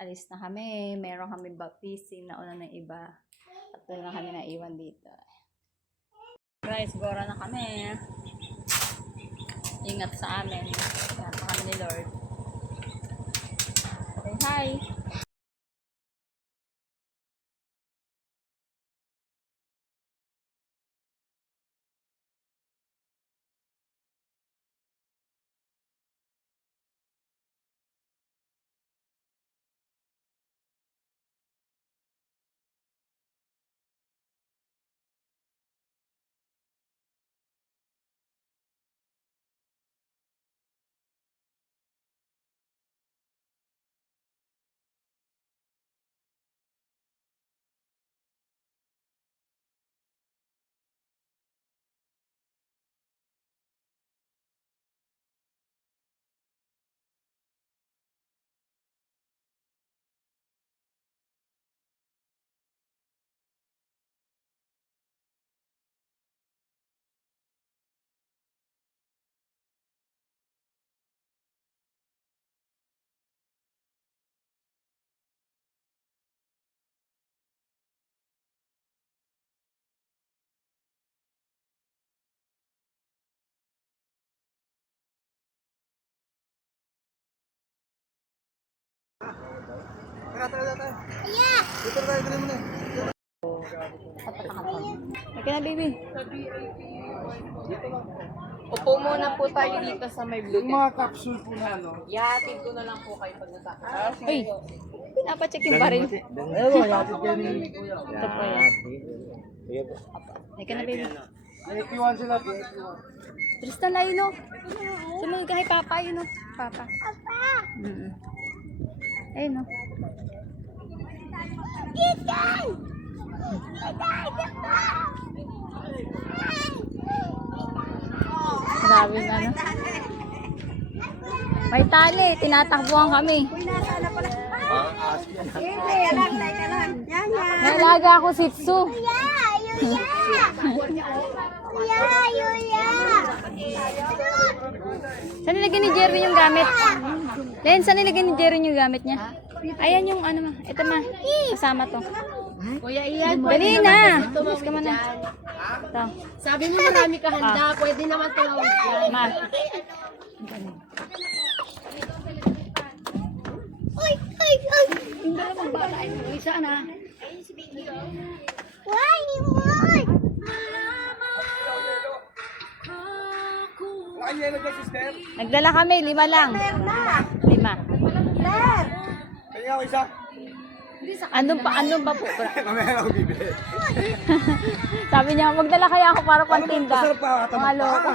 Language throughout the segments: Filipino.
Alis na kami. Meron kami baptism na una ng iba. Tatlo na kami naiwan dito. Guys, gora na kami. Ingat sa amin. Ingat kami ni Lord. Okay, hi! Yeah! Dito tayo, dito muna. Okay na, baby. Upo muna po tayo dito sa may Yung Bluetooth. mga capsule po na, no? Yatin ko na lang po kayo pag nasakit. Uy! Pinapacheck yung baril. Ayun, yatid kayo ni Kuya. Ito po yan. Okay na, baby. PAP1 sila, PAP1. Tristan, layo, no? Sumunod ka kay Papa, yun, no? Papa. Papa! Ayun, no? Chicken! Grabe na, no? May tali, tinatakbuhan kami. Nalaga ako Shih Tzu. Saan nilagay ni Jerwin yung gamit? Len, saan nilagay ni Jerwin yung gamit niya? Ayan yung ano ma. Ito ma. Kasama to. Kuya Ian, Dali na. Mas ka na. Ito. sabi mo marami ka handa, pwede naman tumawag dyan. Ma. Ay! Ay! Ay! Hindi na magbala. Isa na. Why? Why? Nagdala kami, 5 lang. 5. Kaya ako isa. Andun pa po. Mamaya ako bibili. Sabi niya, magdala kaya ako para pantinda. Masarap pa, Mga loko.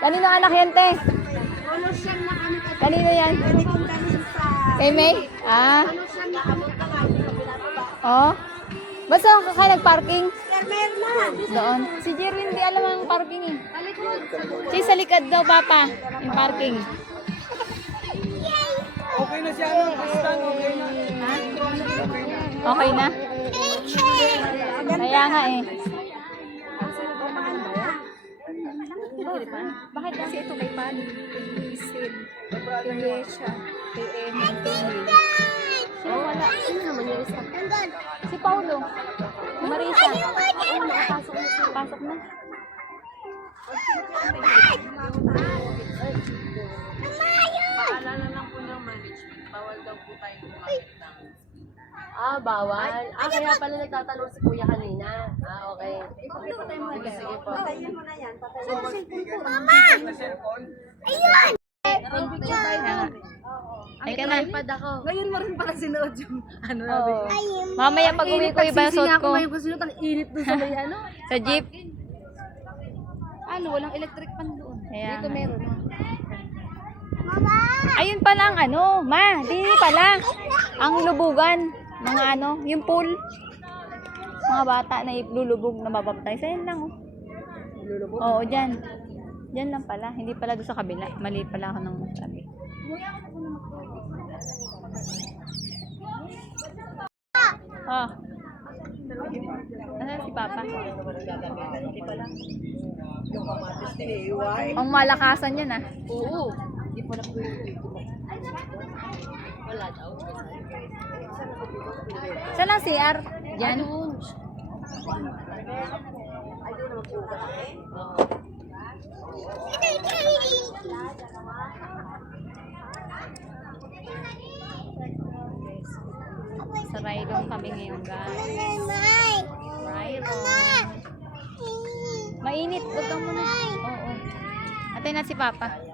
Kanino anak yan, te? Kanino yan? Kay May? Ah. Oh. Basta kayo nag-parking? Doon. Si Jerwin hindi alam ang parking eh. Si sa likod daw, Papa. Yung parking. Okay na siya, ano? Tristan, okay na. Okay na? Kaya nga eh. Bakit kasi ito kay Pani? Kay Isid. Kay Yesha. Kay Emma. Oh, wala. Sino naman yung isa? Si Paulo. Si Marisa. Oo, nakapasok na siya. Pasok na. Paalala lang po ng management, bawal daw po tayo gumamit ng bawal. Kaya pala nagtatanong si Kuya kanina. Okay. Sige po. Mama! Ayun! Ay ka na. iPad ako. Ngayon mo rin pala sinuot yung ano Oo. Mamaya pag uwi ko iba yung suot ko. Ngayon ko sinuot, ang init doon sa may ano. Sa jeep. Ano, walang electric pan doon. Kaya Dito nga. meron. Mama! Ayun pala ang ano, ma, di pala. Ang lubugan, mga ano, yung pool. Mga bata na lulubog na mababtay. Sa'yan lang, oh. Lulubog. Oo, dyan. Dyan lang pala. Hindi pala doon sa kabila. Mali pala ako ng sabi. Oh. Nasaan si Papa? Ang malakasan yan, ah. Oo. Hindi po na po yung Wala daw. Saan lang CR? Yan. Sa Rylong kami ngayon, guys. Rylong. Mainit. Huwag kang muna. Oo. Atay na si Papa.